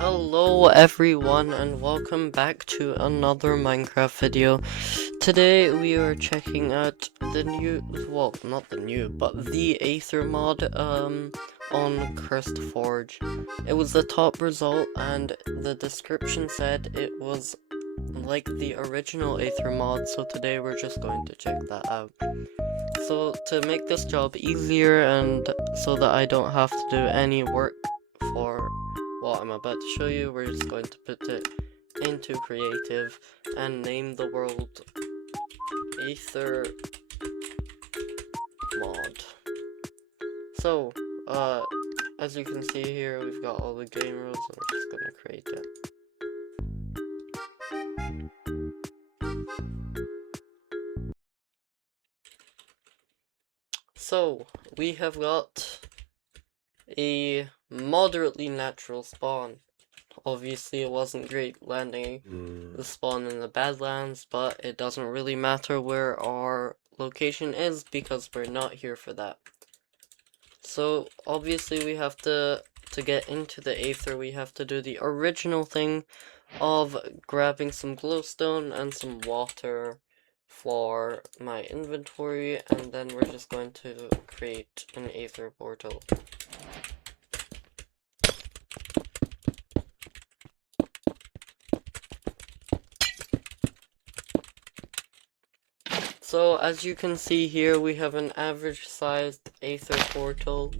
Hello everyone and welcome back to another Minecraft video. Today we are checking out the new, well, not the new, but the Aether mod on Cursed Forge. It was the top result and the description said it was like the original Aether mod, so today we're just going to check that out. So to make this job easier and so that I don't have to do any work for what I'm about to show you, we're just going to put it into creative and name the world Aether mod. So, as you can see here, we've got all the game rules and we're just gonna create it. So, we have got a moderately natural spawn. Obviously, it wasn't great landing the spawn in the Badlands, but it doesn't really matter where our location is because we're not here for that. So, obviously, we have to get into the Aether, we have to do the original thing of grabbing some glowstone and some water for my inventory, and then we're just going to create an Aether portal. So as you can see here, we have an average sized Aether portal.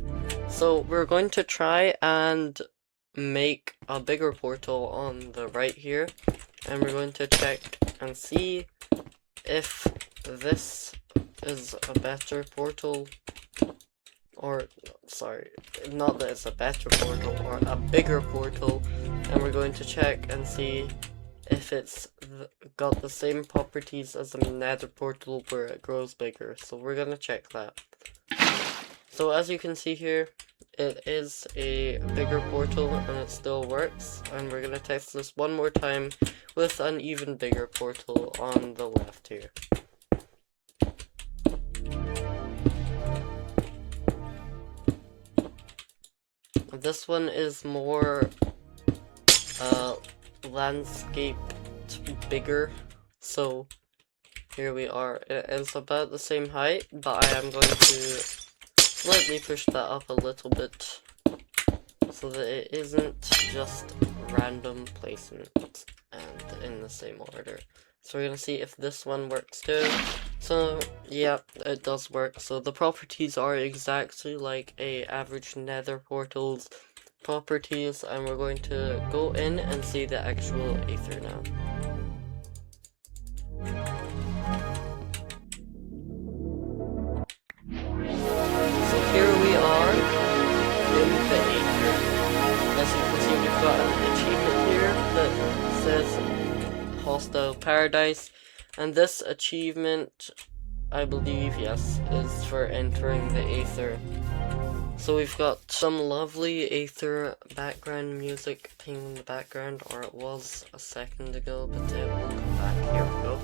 So we're going to try and make a bigger portal on the right here, and we're going to check and see if this is a better portal, or sorry, not that it's a better portal, or a bigger portal, and we're going to check and see if it's got the same properties as a nether portal where it grows bigger. So we're gonna check that. So as you can see here, it is a bigger portal and it still works, and we're gonna test this one more time with an even bigger portal on the left here. This one is more landscape bigger, so here we are. It is about the same height, but I am going to slightly push that up a little bit so that it isn't just random placement and in the same order. So we're gonna see if this one works too. So yeah, it does work. So the properties are exactly like a average nether portal's properties, and we're going to go in and see the actual Aether now. So here we are in the Aether. As you can see, we've got an achievement here that says Hostile Paradise, and this achievement, I believe, yes, is for entering the Aether. So we've got some lovely Aether background music playing in the background, or it was a second ago, but it will come back. Here we go.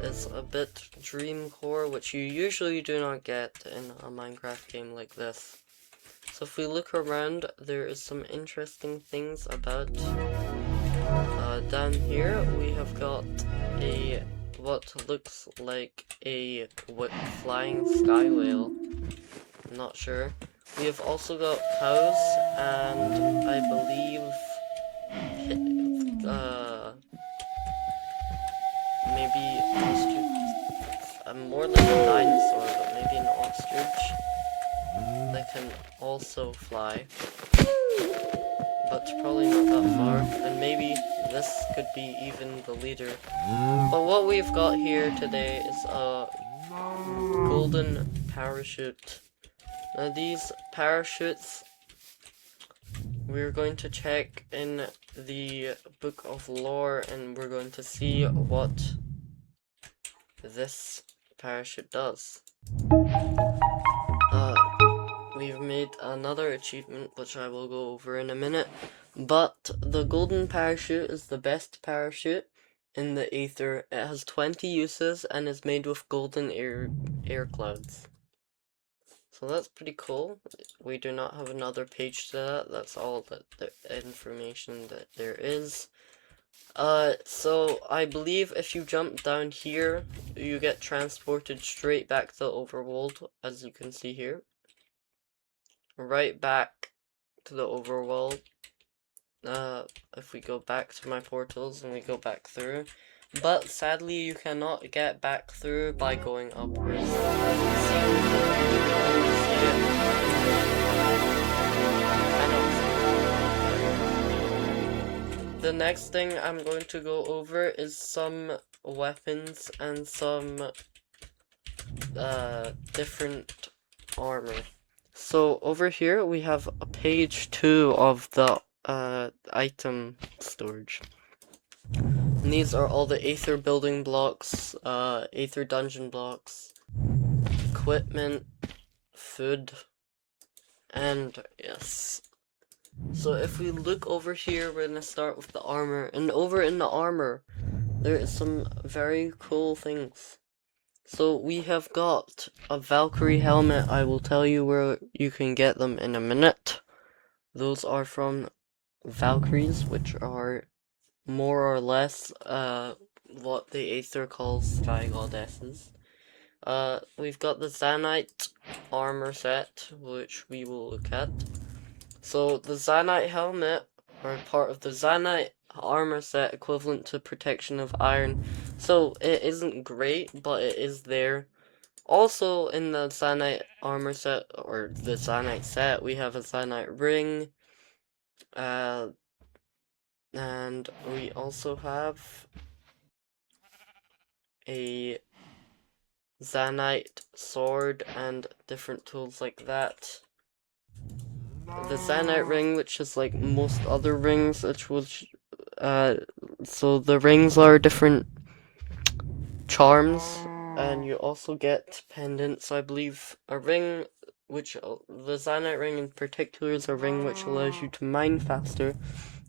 It is a bit dreamcore, which you usually do not get in a Minecraft game like this. So if we look around, there is some interesting things about. Down here we have got a what looks like a flying sky whale. Not sure. We have also got cows and I believe maybe ostrich. More like a dinosaur, but maybe an ostrich that can also fly. But probably not that far, and maybe this could be even the leader. But what we've got here today is a golden parachute. Now these parachutes, we're going to check in the book of lore, and we're going to see what this parachute does. We've made another achievement, which I will go over in a minute, but the golden parachute is the best parachute in the Aether. It has 20 uses and is made with golden air clouds. So that's pretty cool. We do not have another page to that. That's all that the information that there is. So I believe if you jump down here, you get transported straight back to the overworld, as you can see here. Right back to the overworld. If we go back to my portals and we go back through. But sadly, you cannot get back through by going upwards. As you see it. The next thing I'm going to go over is some weapons and some different armor. So over here we have a page 2 of the item storage. And these are all the Aether building blocks, Aether dungeon blocks, equipment, food, and yes. So if we look over here, we're gonna start with the armor, and over in the armor, there is some very cool things. So we have got a Valkyrie helmet. I will tell you where you can get them in a minute. Those are from Valkyries, which are more or less what the Aether calls Sky Goddesses. We've got the Zanite armor set, which we will look at. So the Zanite helmet, or part of the Zanite armor set, equivalent to protection of iron. So it isn't great, but it is there. Also in the Zanite armor set, or the Zanite set, we have a Zanite ring. And we also have a Zanite sword and different tools like that. The Zanite ring, which is like most other rings, which was so the rings are different charms, and you also get pendants. I believe a ring, which the Zanite ring in particular is a ring which allows you to mine faster.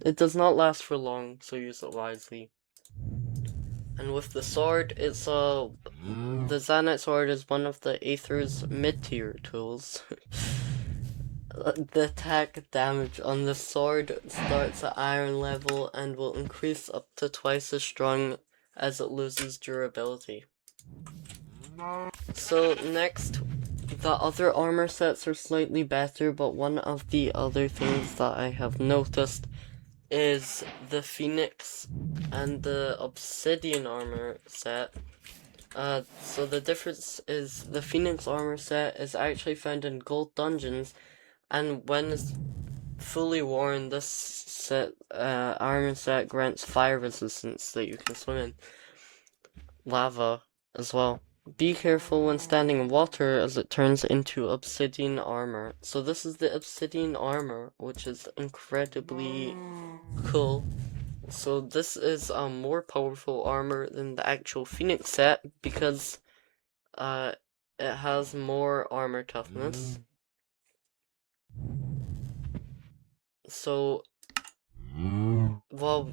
It does not last for long, so use it wisely. And with the sword, it's the Zanite sword is one of the Aether's mid-tier tools. The attack damage on the sword starts at iron level and will increase up to twice as strong as it loses durability. So next, the other armor sets are slightly better, but one of the other things that I have noticed is the Phoenix and the Obsidian armor set. So the difference is the Phoenix armor set is actually found in gold dungeons, and when it's fully worn, this set, armor set grants fire resistance that you can swim in. Lava as well. Be careful when standing in water as it turns into obsidian armor. So this is the obsidian armor, which is incredibly cool. So this is a more powerful armor than the actual Phoenix set because it has more armor toughness. So, well,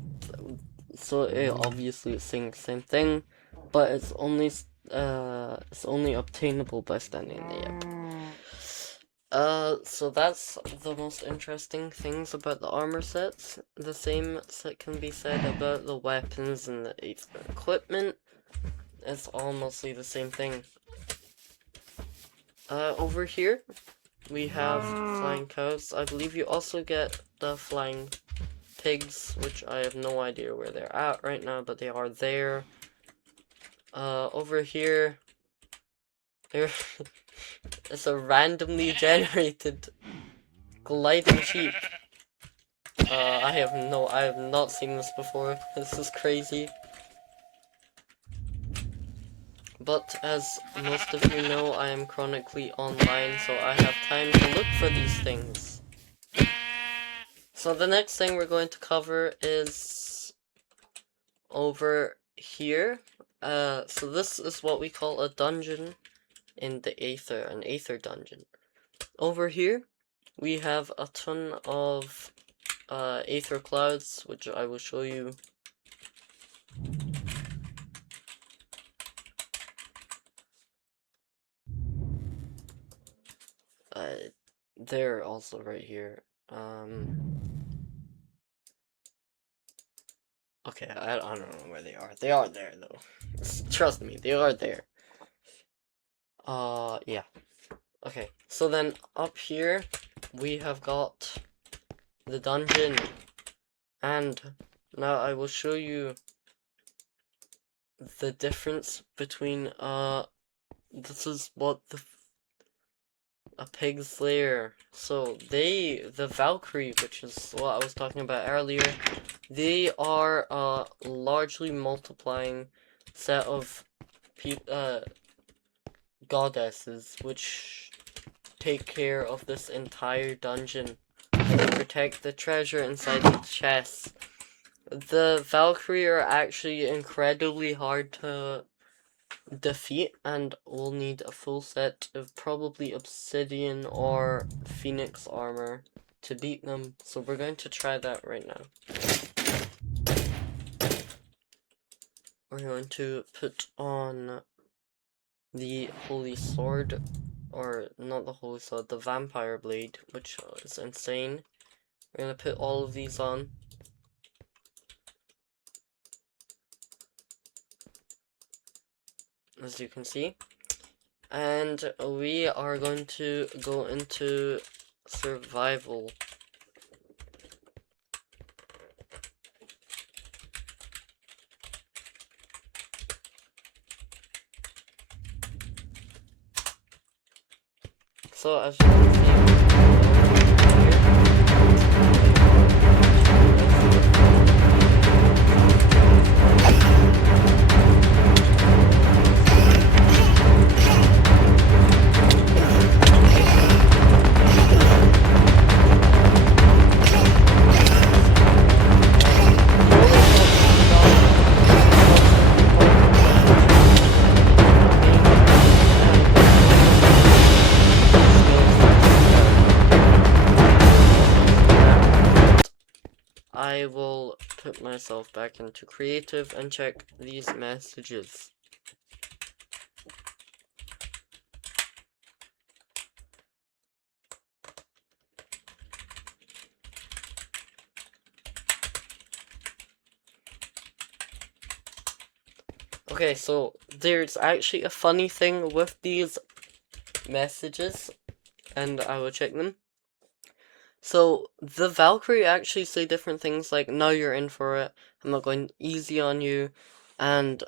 so it obviously it's saying the same thing, but it's only obtainable by standing in the air. So that's the most interesting things about the armor sets. The same can be said about the weapons and the equipment. It's all mostly the same thing. Over here, we have flying cows. I believe you also get the flying pigs, which I have no idea where they're at right now, but they are there. Over here, it's a randomly generated gliding sheep. I have not seen this before. This is crazy. But as most of you know, I am chronically online, so I have time to look for these things. So the next thing we're going to cover is over here. So this is what we call a dungeon in the Aether, an Aether dungeon. Over here, we have a ton of Aether clouds, which I will show you. they're also right here. Okay, I don't know where they are. They are there though. Trust me, they are there. Yeah. Okay, so then up here we have got the dungeon, and now I will show you the difference between this is what a pig's lair. So the Valkyrie, which is what I was talking about earlier, they are a largely multiplying set of goddesses which take care of this entire dungeon and protect the treasure inside the chests. The Valkyrie are actually incredibly hard to defeat and will need a full set of probably obsidian or phoenix armor to beat them, so we're going to try that right now. We're going to put on the holy sword, or not the holy sword, the vampire blade, which is insane. We're gonna put all of these on. As you can see. And we are going to go into survival. So as you can I will put myself back into creative and check these messages. Okay, so there's actually a funny thing with these messages, and I will check them. So the Valkyrie actually say different things like, "No, you're in for it. I'm not going easy on you," and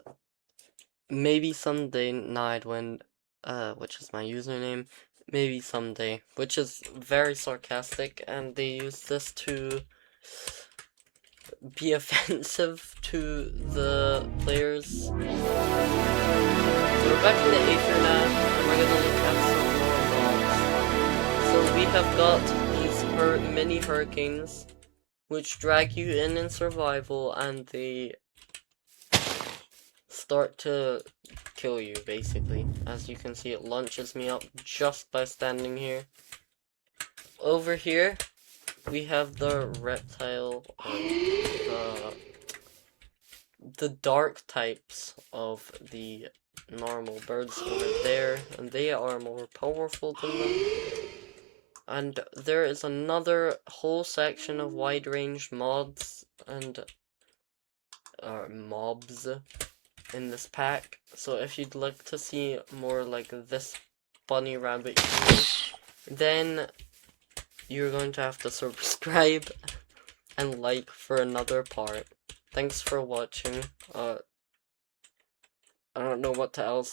maybe someday Nightwind, which is my username, maybe someday, which is very sarcastic, and they use this to be offensive to the players. So we're back in the Aether now, and we're gonna look at some more mobs. So we have got these mini hurricanes, which drag you in survival, and they start to kill you, basically. As you can see, it launches me up just by standing here. Over here, we have the reptile, the dark types of the normal birds over there, and they are more powerful than them. And there is another whole section of wide-range mods and mobs in this pack. So if you'd like to see more like this bunny rabbit here, then you're going to have to subscribe and like for another part. Thanks for watching. I don't know what else